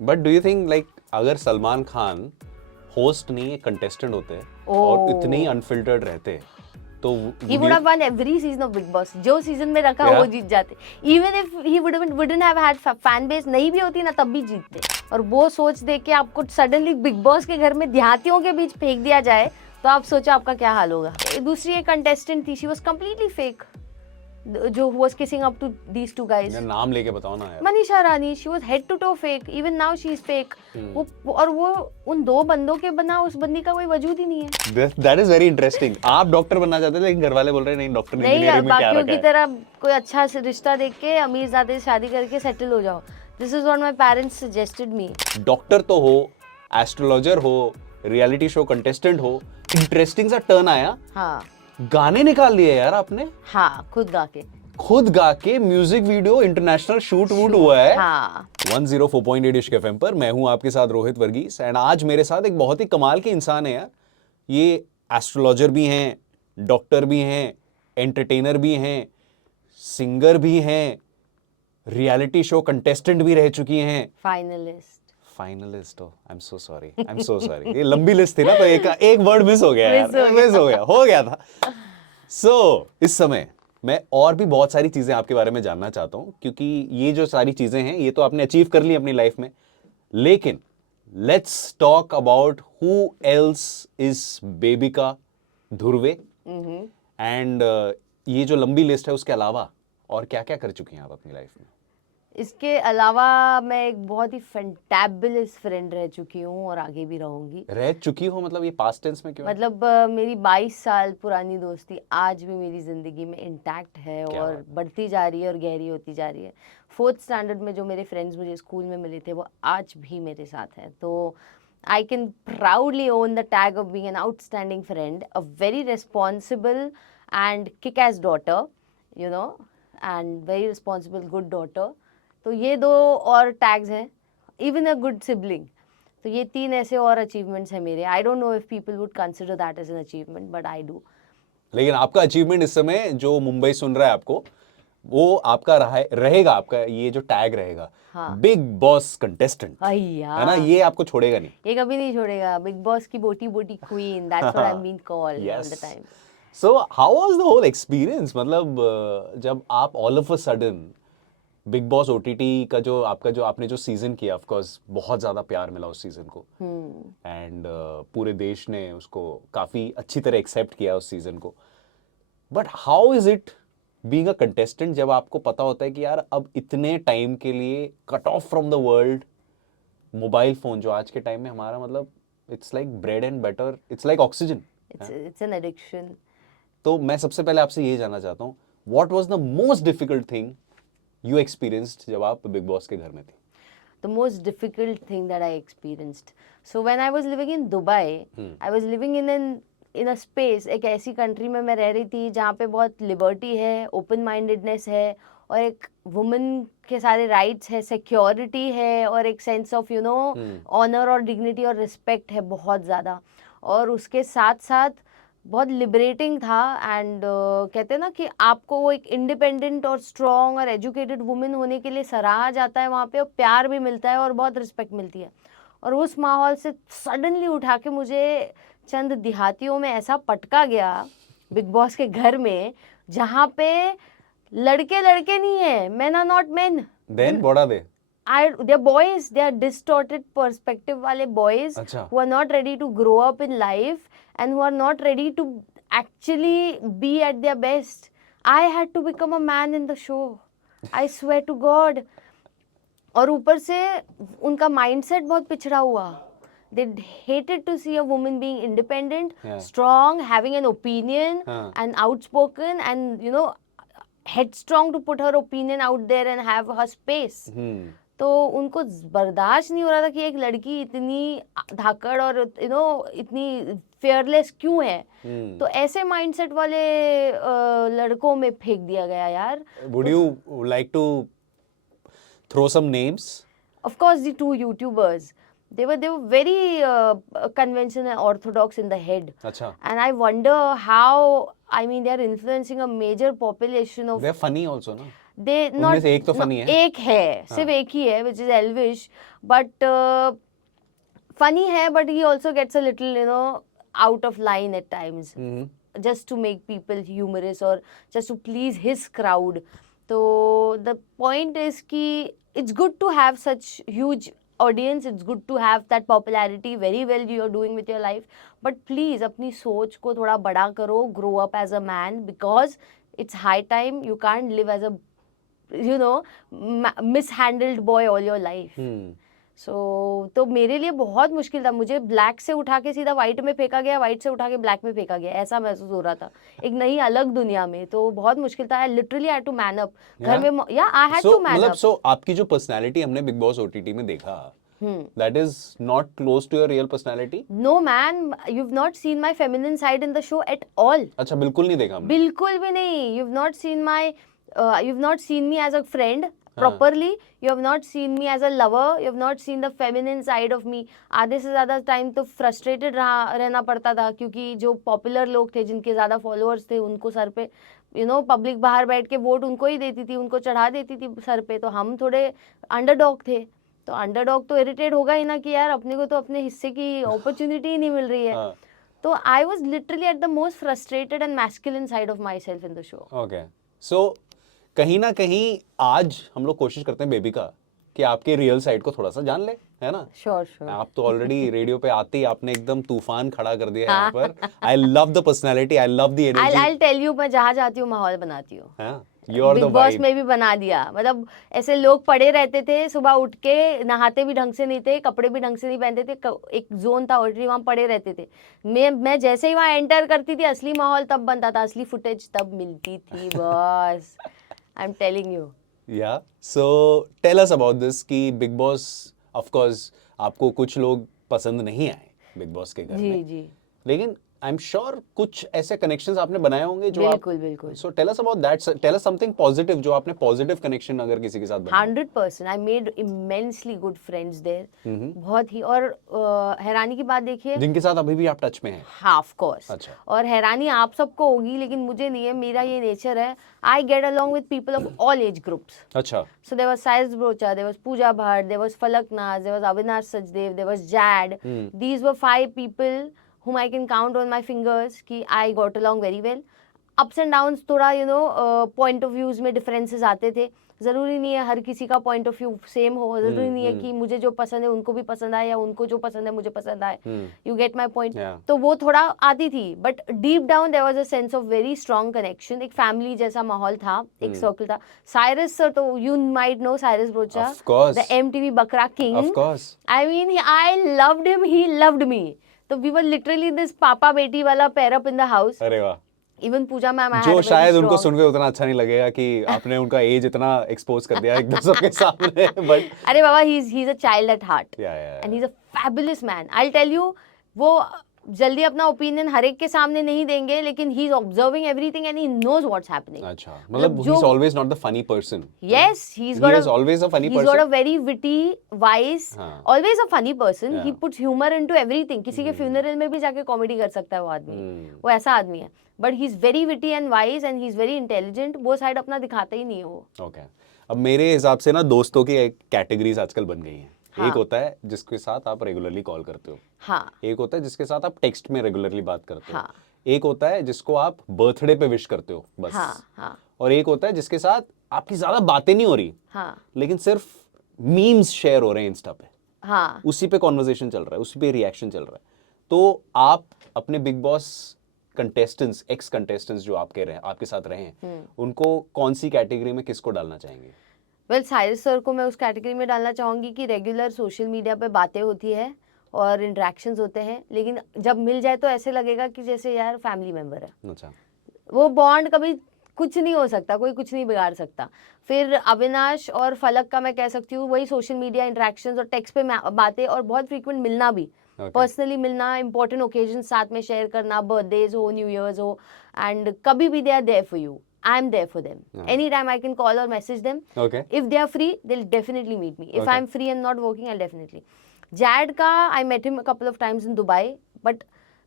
But do you think like अगर Salman Khan host नहीं एक कंटेस्टेंट होते हैं और इतने ही अनफिल्टर्ड रहते तो He would have won every season of Big Boss. जो सीजन में रखा वो जीत जाते. Even if he wouldn't have had fan base नहीं भी होती ना तब भी जीतते. और वो सोच दे के आपको सडनली बिग बॉस के घर में देहातियों के बीच फेंक दिया जाए तो आप सोचो आपका क्या हाल होगा. दूसरी एक कंटेस्टेंट थी, शी वाज कम्प्लीटली फेक, जो was kissing up to these two guys. नाम लेके बताओ ना यार. मनीषा रानी, she was head to toe fake. Even now she is fake. और वो उन दो बंदों के बना उस बंदी का कोई वजूद ही नहीं है. That is very interesting. आप डॉक्टर बनना चाहते थे लेकिन घर वाले बोल रहे हैं नहीं डॉक्टर इंजीनियरिंग में क्या रखा है. बाकियों की तरह कोई अच्छा रिश्ता देख के अमीर ज़ादे से शादी करके सेटल हो जाओ. This is what my parents suggested me. Doctor तो हो, एस्ट्रोलॉजर हो, रियलिटी शो कंटेस्टेंट हो, इंटरेस्टिंग सा टर्न आया. हाँ. गाने निकाल लिए यार आपने. हाँ, खुद गा के म्यूजिक वीडियो इंटरनेशनल शूट हुआ है. हाँ. 104.8 इश्क एफएम पर मैं हूं आपके साथ रोहित वर्गीस एंड आज मेरे साथ एक बहुत ही कमाल के इंसान है यार. ये एस्ट्रोलॉजर भी हैं, डॉक्टर भी हैं, एंटरटेनर भी हैं, सिंगर भी हैं, रियलिटी शो कंटेस्टेंट भी रह चुकी हैं, finalist. I am so sorry ये लंबी लिस्ट थी ना तो एक वर्ड मिस हो गया यार. हो गया था. सो इस समय मैं और भी बहुत सारी चीजें आपके बारे में जानना चाहता हूं क्योंकि ये जो सारी चीजें हैं ये तो आपने अचीव कर ली अपनी लाइफ में, लेकिन let's talk about who else is bebinca Dhurve and ये जो लंबी लिस्ट है उसके अलावा और क्या क्या कर चुकी हैं आप अपनी लाइफ में. इसके अलावा मैं एक बहुत ही फैंटाबुलस फ्रेंड रह चुकी हूँ और आगे भी रहूंगी. रह चुकी हो मतलब ये पास्ट टेंस में क्यों? मतलब मेरी 22 साल पुरानी दोस्ती आज भी मेरी जिंदगी में इंटैक्ट है और बढ़ती जा रही है और गहरी होती जा रही है. 4th स्टैंडर्ड में जो मेरे फ्रेंड्स मुझे स्कूल में मिले थे वो आज भी मेरे साथ हैं. तो I can proudly own the tag of being an outstanding friend, a very responsible and kick ass daughter, you know, and very responsible good daughter. तो ये 2 और टैग्स हैं. Even a good sibling. तो ये 3 ऐसे और अचीवमेंट्स हैं मेरे. I don't know if people would consider that as an achievement but I do. लेकिन आपका अचीवमेंट इस समय जो मुंबई सुन रहा है आपको वो आपका रहेगा आपका ये जो टैग रहेगा. हाँ. बिग बॉस कंटेस्टेंट है ना, ये आपको छोड़ेगा नहीं. ये कभी नहीं छोड़ेगा. बिग बॉस की बोटी queen, that's what I am being called all the time. So how was the whole experience, मतलब जब आप all of a sudden Bigg Boss OTT का जो आपने जो सीजन किया, ऑफ कोर्स बहुत ज्यादा प्यार मिला उस सीजन को एंड पूरे देश ने उसको काफी अच्छी तरह एक्सेप्ट किया उस सीजन को. But how is it being a contestant जब आपको पता होता है कि यार अब इतने टाइम के लिए cut off from the world, mobile phone जो आज के टाइम में हमारा मतलब it's like bread and butter, it's like oxygen, it's an addiction. तो मैं सबसे पहले आपसे ये जानना चाहता हूँ what was the most difficult thing you experienced जब आप बिग बॉस के घर में थी? The most difficult thing that I experienced. So when I was living in Dubai, I was living in a space, एक ऐसी कंट्री में मैं रह रही थी जहाँ पे बहुत लिबर्टी है, ओपन माइंडेडनेस है और एक वुमेन के सारे राइट्स है, सिक्योरिटी है और एक sense of you know honour और डिग्निटी और रिस्पेक्ट है बहुत ज़्यादा. और उसके साथ साथ बहुत लिबरेटिंग था. एंड कहते हैं ना कि आपको वो एक इंडिपेंडेंट और स्ट्रॉन्ग और एजुकेटेड वुमेन होने के लिए सराहा जाता है वहाँ पे और प्यार भी मिलता है और बहुत रिस्पेक्ट मिलती है. और उस माहौल से सडनली उठा के मुझे चंद देहातियों में ऐसा पटका गया बिग बॉस के घर में जहाँ पे लड़के नहीं है, men are not men. Then what are they? They're boys. They are distorted perspective वाले boys who are not ready to grow up in life and who are not ready to actually be at their best. I had to become a man in the show. I swear to God. और ऊपर से उनका mindset बहुत पिछड़ा हुआ. They hated to see a woman being independent, strong, having an opinion, and outspoken, and you know, headstrong to put her opinion out there and have her space. तो उनको बर्दाश्त नहीं हो रहा था कि एक लड़की इतनी धाकड़ और यू नो इतनी फेयरलेस क्यों है. तो ऐसे माइंडसेट वाले लड़कों में फेंक दिया गया यार. Would you like to throw some names? Of course, the 2 YouTubers. They were very conventional, orthodox in the head. Achha. And I wonder how, I mean, they are influencing a major population of. They're funny also, no? they उनमें not से एक तो funny है। एक है, सिर्फ एक ही है, which is Elvish, but funny है, but he also gets a little, you know, out of line at times, just to make people humorous or just to please his crowd. So the point is कि it's good to have such huge audience, it's good to have that popularity, very well you are doing with your life, but please अपनी सोच को थोड़ा बड़ा करो, grow up as a man, because it's high time. You can't live as a, you know, mishandled boy all your life. तो मेरे लिए बहुत मुश्किल था, मुझे ब्लैक से उठा के सीधा वाइट में फेंका गया, वाइट से उठा के ब्लैक में फेंका गया, ऐसा महसूस हो रहा था एक नई अलग दुनिया में, तो बहुत मुश्किल था। I literally had to man up घर में, yeah I had to man up. So आपकी जो पर्सनालिटी हमने बिग बॉस ओटीटी में देखा, that is not close to your real personality? No man, you've not seen my feminine side in the show at all. अच्छा, बिल्कुल नहीं देखा हमने। बिल्कुल भी नहीं। You've not seen me as a friend properly. You have not seen me as a lover. You have not seen the feminine side of me. आधे से ज़्यादा टाइम तो फ्रस्ट्रेटेड रहना पड़ता था, क्योंकि जो पॉपुलर लोग थे, जिनके ज़्यादा फॉलोअर्स थे, उनको सर पे, यू नो, पब्लिक बाहर बैठ के वोट उनको ही देती थी, उनको चढ़ा देती थी सर पे, तो हम थोड़े अंडरडॉग थे, तो अंडरडॉग तो इरिटेट होगा ही ना कि यार अपने को तो अपने हिस्से की अपॉर्चुनिटी ही नहीं मिल रही है। तो I was literally at the most frustrated and masculine side of my self in the show. Okay, so कहीं ना कहीं आज हम लोग कोशिश करते हैं बेबी का कि आपके रियल साइड को थोड़ा सा जान ले, है ना? श्योर। आप तो ऑलरेडी रेडियो पे आते ही आपने एकदम तूफान खड़ा कर दिया है यहाँ पर। I love the personality, I love the energy. I tell you, मैं जहाँ जाती हूँ माहौल बनाती हूँ। बिग बॉस में भी बना दिया, मतलब ऐसे लोग पड़े रहते थे, सुबह उठ के नहाते भी ढंग से नहीं थे, कपड़े भी ढंग से नहीं पहनते थे, एक जोन था ऑलरेडी, वहाँ पड़े रहते थे। मैं जैसे ही वहाँ एंटर करती थी, असली माहौल तब बनता था, असली फुटेज तब मिलती थी boss. I am telling you. Yeah so tell us about this कि बिग बॉस, ऑफ कोर्स आपको कुछ लोग पसंद नहीं आए बिग बॉस के घर में, जी, लेकिन आई एम श्योर कुछ ऐसे कनेक्शंस आपने बनाए होंगे जो बिल्कुल। So tell us about that, tell us something positive जो आपने पॉजिटिव कनेक्शन अगर किसी के साथ बनाया। 100%, I made immensely good friends there, बहुत ही। और हैरानी की बात देखिए, जिनके साथ अभी भी आप टच में हैं। हाँ, ऑफ कोर्स। अच्छा। और हैरानी आप सबको होगी, लेकिन मुझे नहीं है, मेरा ये नेचर है, I get along with people of all age groups. अच्छा। So there was Cyrus Brocha, there was Pooja Bhatt, there was Falak Naz, there was Avinash Sachdev, there was Jad. These were 5 people whom I can count on my fingers कि I got along very well. Ups and downs थोड़ा, you know, point of views में differences आते थे। ज़रूरी नहीं है हर किसी का point of view सेम हो, ज़रूरी नहीं है कि मुझे जो पसंद है उनको भी पसंद आए, या उनको जो पसंद है मुझे पसंद आए। You get my point? तो वो थोड़ा आती थी, but deep down there was a sense of very strong connection. एक family जैसा माहौल था, एक circle था। Cyrus sir, तो you might know Cyrus Brocha, Of course. the MTV Bakra King. Of course. I mean, I loved him, he loved me. तो we were literally this पापा बेटी वाला pair up in the house. अरे वाह। Even पूजा ma'am, जो शायद उनको सुन के उतना अच्छा नहीं लगेगा कि आपने उनका एज इतना एक्सपोज कर दिया एक दूसरे के सामने, बट अरे बाबा, he is a child at heart yeah and he is a fabulous man. I tell you, वो जल्दी अपना ओपिनियन हर एक के सामने नहीं देंगे, लेकिन he is observing everything and he knows what's happening. अच्छा, मतलब he is always not the funny person. Yes, he's always a funny person. He's got a very witty, wise, always a funny person. He puts humor into everything. किसी के funeral में भी जाके comedy कर सकता है वो आदमी, वो ऐसा आदमी है। But he's very witty and wise and he's very intelligent. वो साइड अपना दिखाता ही नहीं है वो। Okay. अब मेरे हिसाब से ना दोस्तों की कैटेगरीज आजकल बन गई हैं। हाँ. एक होता है जिसके साथ आप रेगुलरली कॉल करते हो, हाँ, एक होता है जिसके साथ आप टेक्स्ट में रेगुलरली बात करते हो, हाँ, एक होता है जिसको आप बर्थडे पे विश करते हो बस, हाँ, हाँ, और एक होता है जिसके साथ आपकी ज्यादा बातें नहीं हो रही, हाँ, लेकिन सिर्फ मीम्स शेयर हो रहे हैं इंस्टा पे, हाँ, उसी पे कॉन्वर्सेशन चल रहा है, उसी पे रिएक्शन चल रहा है। तो आप अपने big boss contestants, x contestants जो आपके साथ रहे हैं, उनको कौन सी कैटेगरी में किसको डालना चाहेंगे? वेल, साइरस सर को मैं उस कैटेगरी में डालना चाहूँगी कि रेगुलर सोशल मीडिया पे बातें होती है और इंटरेक्शंस होते हैं, लेकिन जब मिल जाए तो ऐसे लगेगा कि जैसे यार फैमिली मेम्बर है। अच्छा। वो बॉन्ड कभी कुछ नहीं हो सकता, कोई कुछ नहीं बिगाड़ सकता। फिर अविनाश और फलक का मैं कह सकती हूँ वही सोशल मीडिया इंटरेक्शंस और टेक्स्ट पे बातें और बहुत फ्रीक्वेंट मिलना भी, पर्सनली मिलना, इंपॉर्टेंट ओकेजन साथ में शेयर करना, बर्थडेज हो, न्यू ईयर्स हो, एंड कभी भी they are there for you. I am there for them. Anytime I can call or message them. Okay. If they are free, they'll definitely meet me. If I'm free and not working, I'll definitely. Jad का I met him a couple of times in Dubai, but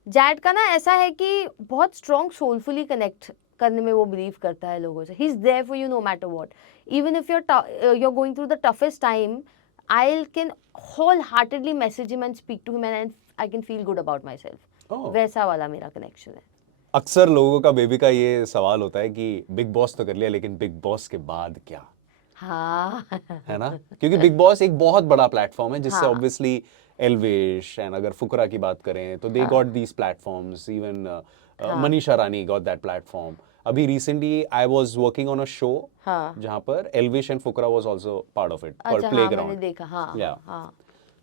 Jad का ना ऐसा है कि बहुत strong soulfully connect करने में वो बिलीव करता है लोगों से. He is there for you no matter what. Even if you're going through the toughest time, I can wholeheartedly message him and speak to him and I can feel good about myself. Oh. वैसा वाला मेरा connection है. अक्सर लोगों का baby का ये सवाल होता है कि बिग बॉस तो कर लिया लेकिन बिग बॉस के बाद क्या, हाँ. है ना? क्योंकि बिग बॉस एक बहुत बड़ा प्लेटफॉर्म है जिससे हाँ. ऑब्वियसली एल्विश एंड अगर फुकरा की बात करें तो they got these platforms, even Manisha Rani got that platform. अभी recently I was working on a show हाँ. जहां पर Elvish and Fukra was also part of it for अच्छा, हाँ, मैंने प्लेग्राउंड. देखा. हाँ. Yeah. हाँ.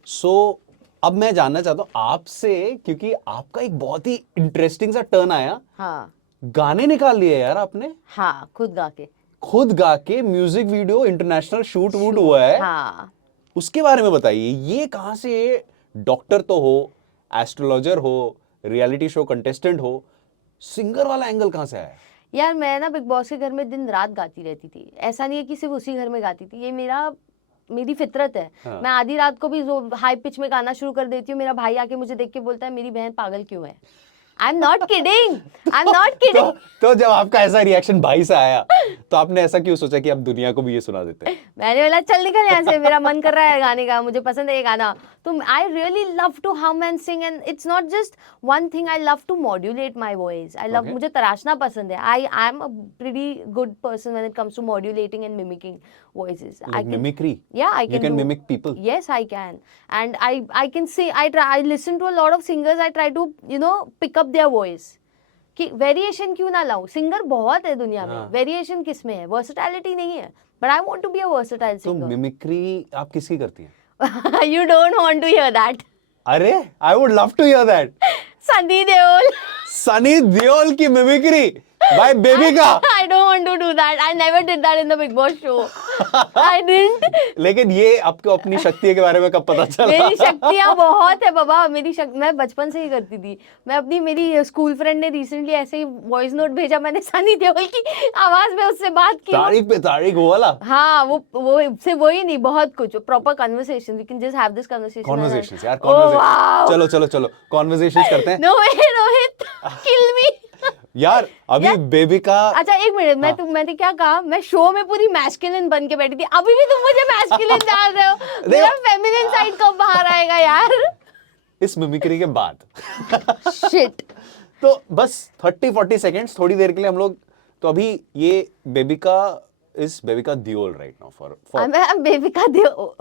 सो अब मैं जानना चाहता हूँ आपसे, क्योंकि आपका एक बहुत ही इंटरेस्टिंग सा टर्न आया, हाँ. गाने निकाल लिए यार आपने, हाँ, खुद गा के. खुद गा के म्यूजिक वीडियो इंटरनेशनल शूट वूट हुआ है. हाँ. उसके बारे में बताइए. ये कहाँ से, डॉक्टर तो हो, एस्ट्रोलॉजर हो, रियलिटी शो कंटेस्टेंट हो, सिंगर वाला एंगल कहाँ से आया? यार मैं ना बिग बॉस के घर में दिन रात गाती रहती थी. ऐसा नहीं है कि सिर्फ उसी घर में गाती थी. ये मेरी फितरत है. हाँ. मैं आधी रात को भी हाई पिच में गाना शुरू कर देती हूँ. मेरा भाई आके मुझे देख के बोलता है मेरी बहन पागल क्यों है. I am not kidding. I am not kidding. तो जब आपका ऐसा रिएक्शन भाई से आया तो आपने ऐसा क्यों सोचा कि अब दुनिया को भी ये सुना देते हैं? मैंने बोला चल निकल यहाँ से, मेरा मन कर रहा है गाने का, मुझे पसंद है ये गाना. तो I really love to hum and sing and it's not just one thing. I love to modulate my voice. I love, Okay. मुझे तराशना पसंद है. I am a pretty good person when it comes to modulating and mimicking voices. Like mimicry? Yeah, I You can can do. mimic people? Yes, I can. And I can say, I listen to a lot of singers. I try to, pick up their voice. कि variation क्यों ना लाऊं. Singer बहुत है दुनिया में. हाँ. Variation किस में है? वर्सेटैलिटी नहीं है. But I want to be a versatile तो सिंगर. मिमिक्री आप किसकी करती हैं? You don't want to hear that. अरे I would love to hear that. Sunny Deol. Sunny Deol की mimicry by Bebika. I don't want to do that. I never did that in the Big Boss show. I didn't. लेकिन ये आपको अपनी शक्ति के बारे में कब पता चला? मेरी शक्तियाँ बहुत है बाबा. मैं बचपन से ही करती थी. मेरी स्कूल फ्रेंड ने रिसेंटली ऐसे ही वॉइस नोट भेजा. मैंने सनी देओल की आवाज में उससे बात की. तारीख पे तारीख वो वाला. हाँ, वो से वही नहीं, बहुत कुछ proper conversation. We can just have this conversation. Conversations यार, Oh, wow. कॉन्वर्सेशन. चलो कॉन्वर्सेशंस करते हैं. No way Rohit, kill me. यार अभी यार, बेबिका. अच्छा एक मिनट. मैंने क्या कहा? मैं शो में पूरी मैस्कुलिन बन के बैठी थी. अभी भी तुम मुझे मैस्कुलिन डाल रहे हो. मेरा फेमिनिन साइड कब बाहर आएगा यार? इस मिमिक्री के बाद. शिट. तो बस 30-40 सेकेंड्स, थोड़ी देर के लिए हम लोग. तो अभी ये बेबिका is Bebika Deol right now for I'm Bebika Deol.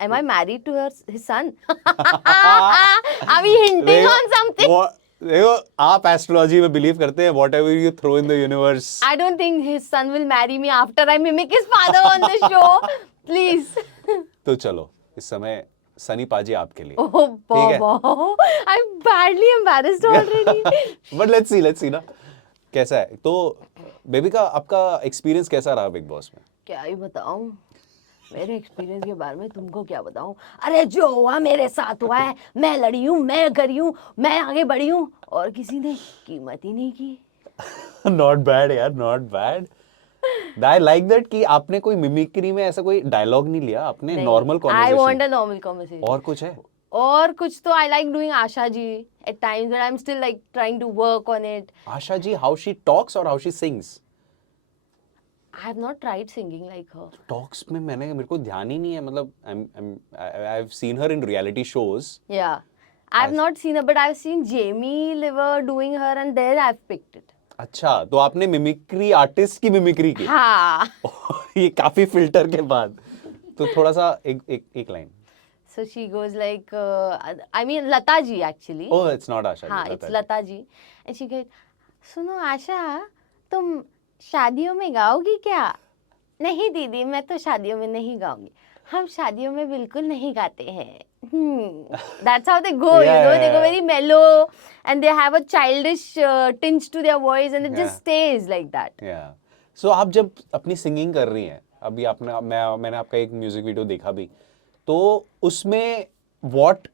Am I married to his son? Are we hinting on something? देखो आप एस्ट्रोलॉजी में बिलीव करते हैं. whatever you throw in the universe. I don't think his son will marry me after I mimic his father on the show. Please. तो चलो इस समय सनी पाजी आपके लिए. Oh, Bobo. I'm badly embarrassed already. But let's see ना कैसा है. तो बेबिका आपका एक्सपीरियंस कैसा रहा बिग बॉस में? क्या ही बताऊं, मेरे एक्सपीरियंस के बारे में तुमको क्या बताऊं. अरे जो हुआ मेरे साथ हुआ है. मैं लड़ी हूँ, मैं करी हूँ, मैं आगे बढ़ी हूँ और किसी ने कीमत ही नहीं की. नॉट बैड यार, not bad. I like that कि आपने कोई मिमिक्री में ऐसा कोई डायलॉग नहीं लिया. आपने normal I want conversation. A normal conversation. और कुछ है? और कुछ तो I like doing Asha ji at times, but I'm still like trying to work on it. Asha ji, how she talks or how she sings? I have not tried singing like her. Talks में मेरे को ध्यान ही नहीं है. मतलब I've seen her in reality shows. Yeah, I've not seen her, but I've seen Jamie Liver doing her, and there I've picked it. अच्छा, तो आपने मिमिक्री आर्टिस्ट की मिमिक्री की. हाँ. ये काफी फिल्टर के बाद. तो थोड़ा सा एक line. So she goes like, I mean Lata ji actually. Oh, it's not Asha. हाँ, it's Lata ji. And she goes, सुनो आशा, तुम शादियों में गाओगी क्या? नहीं दीदी, मैं तो शादियों में नहीं गाऊंगी. हम शादियों में बिल्कुल नहीं गाते हैं. That's how they go, Yeah, They go yeah. very mellow and they have a childish tinge to their voice and it just stays like that. Yeah. So आप जब अपनी सिंगिंग कर रही हैं, अभी मैंने आपका एक म्यूजिक वीडियो देखा भी, तो उसमें what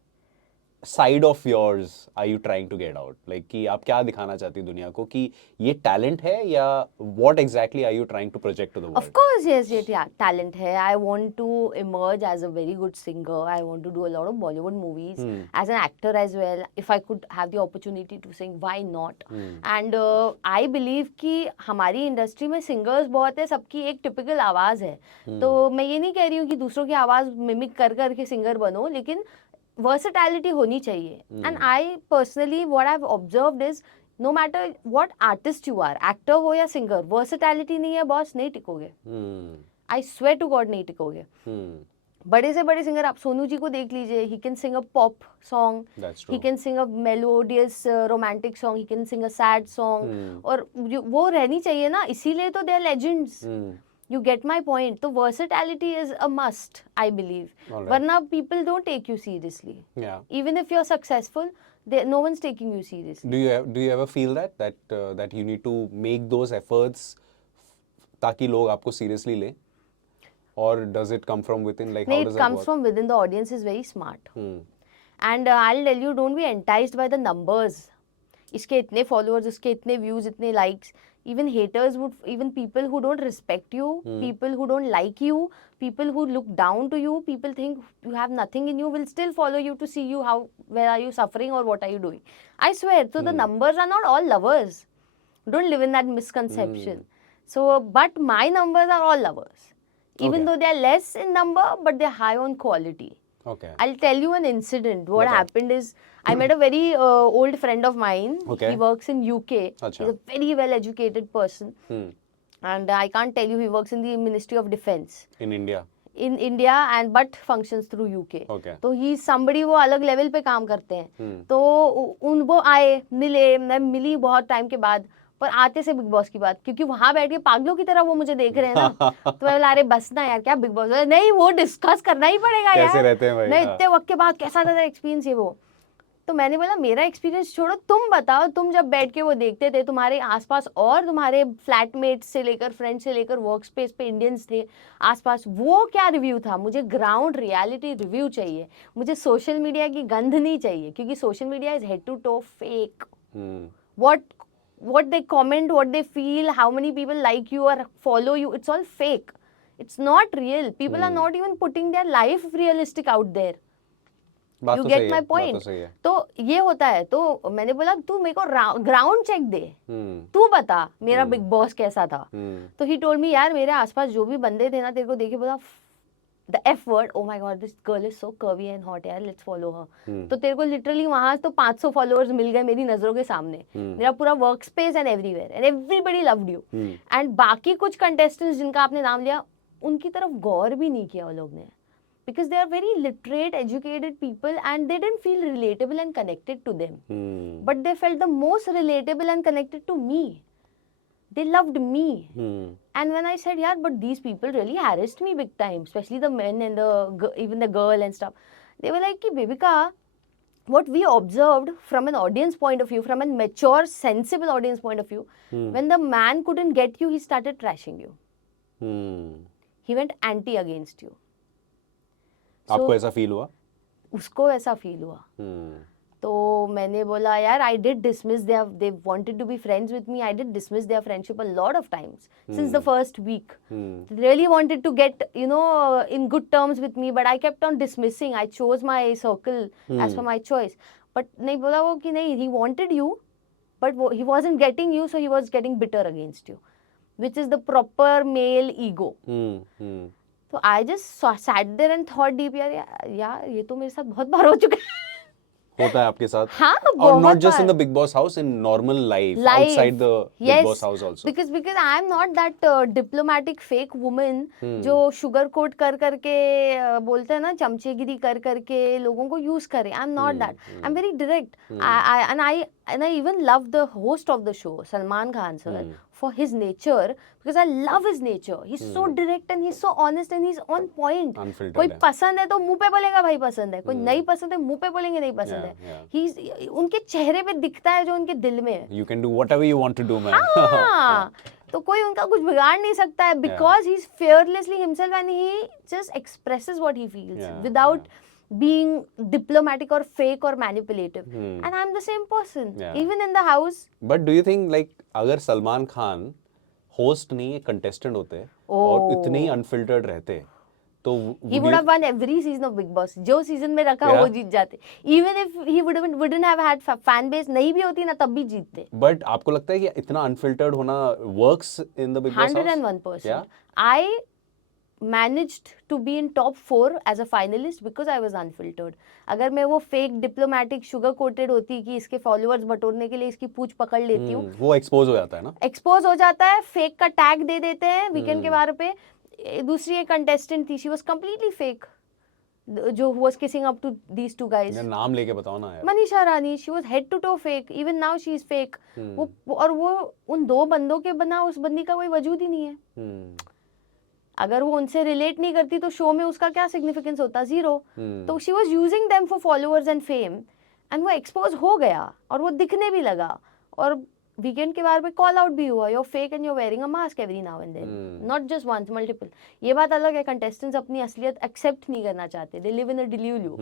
side of yours are you trying to get out, like कि आप क्या दिखाना चाहती हैं दुनिया को कि ये टैलेंट है, या what exactly are you trying to project to the Of world? course, yes, yes, yeah, talent hai. I want to emerge as a very good singer. I want to do a lot of Bollywood movies as an actor as well. If I could have the opportunity to sing, why not? And I believe कि हमारी industry में singers बहुत है, सबकी एक typical आवाज़ है. तो मैं ये नहीं कह रही हूँ कि दूसरों की आवाज़ मिमिक कर करके सिंगर बनो, लेकिन वर्सेटैलिटी होनी चाहिए. And I personally what I have observed is no matter what artist you are, actor हो या सिंगर, वर्सेटैलिटी नहीं है बॉस, नहीं टिकोगे. आई स्वेयर टू गॉड नहीं टिकोगे. बड़े से बड़े सिंगर, आप सोनू जी को देख लीजिए, he can sing a pop song, he can sing a melodious romantic song, he can sing a sad song, और वो रहनी चाहिए ना, इसीलिए तो they are legends. You get my point. So versatility is a must, I believe. Varna people don't take you seriously. Yeah. Even if you're successful, no one's taking you seriously. Do you ever feel that you need to make those efforts ताकि लोग आपको seriously लें? Or does it come from within? Like how does It that comes work? from within. The audience is very smart. And I'll tell you, don't be enticed by the numbers. इसके इतने followers, उसके इतने views, इतने likes. Even haters would, even people who don't respect you, people who don't like you, people who look down to you, people think you have nothing in you, will still follow you to see you how, where are you suffering or what are you doing. I swear. So the numbers are not all lovers. Don't live in that misconception. So, but my numbers are all lovers. Even though they are less in number, but they're high on quality. Okay. I'll tell you an incident. What happened is, I met a very old friend of mine. Okay. He works in UK. Achha. He's a very well-educated person. And I can't tell you, he works in the Ministry of Defense. In India. In India, and but functions through UK. Okay. तो he is somebody, वो अलग level पे काम करते हैं. तो वो आए, मिले, मैं मिली बहुत टाइम के बाद, पर आते से बिग बॉस की बात, क्योंकि वहां बैठ के पागलों की तरह वो मुझे देख रहे हैं ना. तो मैं बोला, अरे बस ना यार, क्या बिग बॉस, नहीं वो डिस्कस करना ही पड़ेगा यार. कैसे रहते हैं भाई? नहीं, इतने वक्त के बाद कैसा था एक्सपीरियंस ये वो. तो मैंने बोला, मेरा एक्सपीरियंस छोड़ो, तुम बताओ, तुम जब बैठ के वो देखते थे, तुम्हारे आसपास और तुम्हारे फ्लैटमेट्स से लेकर, फ्रेंड्स से लेकर, वर्क स्पेस पे इंडियंस थे आसपास, वो क्या रिव्यू था? मुझे ग्राउंड रियलिटी रिव्यू चाहिए. मुझे सोशल मीडिया की गंध नहीं चाहिए, क्योंकि social media is head to toe fake. What they comment, what they feel, how many people like you or follow you, it's all fake. It's not real. People are not even putting their life realistic out there. You get my point? तो ये होता है. तो मैंने बोला, तू मेरे को ग्राउंड चेक दे, तू बता मेरा बिग बॉस कैसा था. तो ही टोल्ड मी, यार मेरे आसपास जो भी बंदे थे ना, तेरे को देखे बोला the F word, oh my god, this girl is so curvy and hot, यार let's follow her. तो तेरे को लिटरली वहां तो 500 फॉलोअर्स मिल गए मेरी नजरों के सामने. मेरा पूरा work space and everywhere, and everybody loved you. And बाकी कुछ कंटेस्टेंट्स जिनका आपने नाम लिया, उनकी तरफ गौर भी नहीं किया वो लोग ने, because they are very literate, educated people, and they didn't feel relatable and connected to them. But they felt the most relatable and connected to me. They loved me. And when I said, yeah, but these people really harassed me big time, especially the men and even the girl and stuff. They were like, Bebika, what we observed from an audience point of view, from a mature, sensible audience point of view, when the man couldn't get you, he started trashing you. He went anti against you. आपको ऐसा feel हुआ? उसको ऐसा feel हुआ. तो मैंने बोला, यार, I did dismiss they wanted to be friends with me. I did dismiss their friendship a lot of times since the first week. They really wanted to get, in good terms with me, but I kept on dismissing. I chose my circle as per my choice. But नहीं बोला वो कि नहीं, he wanted you, but he wasn't getting you, so he was getting bitter against you, which is the proper male ego. तो I just sat there and thought deep, यार ये तो मेरे साथ बहुत बार हो चुका है. होता है आपके साथ? हाँ, और not just in the Big Boss house, in normal life outside the Big Boss house also. Because I am not that diplomatic fake woman जो sugar coat कर करके बोलते हैं ना, चमचेगिरी कर करके लोगों को use करे. I'm not that. I'm very direct. And I even love the host of the show, Salman Khan sir, for his nature, because I love his nature. He's so direct and he's so honest and he's on point. Unfiltered कोई है. पसंद है तो मुंह पे बोलेगा भाई पसंद है, कोई नहीं पसंद है मुंह पे बोलेंगे नहीं पसंद है. उनके चेहरे पे दिखता है जो उनके दिल में है. You can do whatever you want to do, man. हाँ, तो कोई उनका कुछ बिगाड़ नहीं सकता है, because he's fearlessly himself and he just expresses what he feels without being diplomatic or fake or manipulative. Hmm. And I'm the same person. Yeah. Even in the house. But do you think like अगर Salman Khan host नहीं एक contestant होते और Oh. इतने ही unfiltered रहते तो He would have won every season of Big Boss. जो season में रखा Yeah. वो जीत जाते. Even if he wouldn't have had fan base नहीं भी होती ना तब भी जीतते. बट आपको लगता है कि इतना अनफिल्टर्ड होना works in the big boss 101%. Yeah. I managed to be in top 4 as a finalist because I was unfiltered. अगर मैं वो fake diplomatic sugar coated होती कि इसके followers बटोरने के लिए इसकी पूछ पकड़ लेती हूँ, वो एक्सपोज हो जाता है ना एक्सपोज हो जाता है, फेक का टैग दे देते हैं वीकेंड के बारे पे. दूसरी एक कंटेस्टेंट थी, शी वाज कंप्लीटली फेक, जो was kissing up to these two guys. यार नाम लेके बताओ ना यार. Manisha Rani, she was head to toe fake. Even now she is fake. वो उन दो बंदों के बिना उस बंदी का कोई वजूद ही नहीं है. अगर वो उनसे रिलेट नहीं करती तो शो में उसका क्या सिग्निफिकेंस होता? जीरो. तो she was using them for followers and fame, and वो एक्सपोज हो गया और वो दिखने भी लगा. और वीकेंड के बारे में कॉल आउट भी हुआ, you're fake and you're wearing a mask every now and then, not just once, multiple. ये बात अलग है, कंटेस्टेंट्स अपनी असलियत एक्सेप्ट नहीं करना चाहते. They live in a delusion.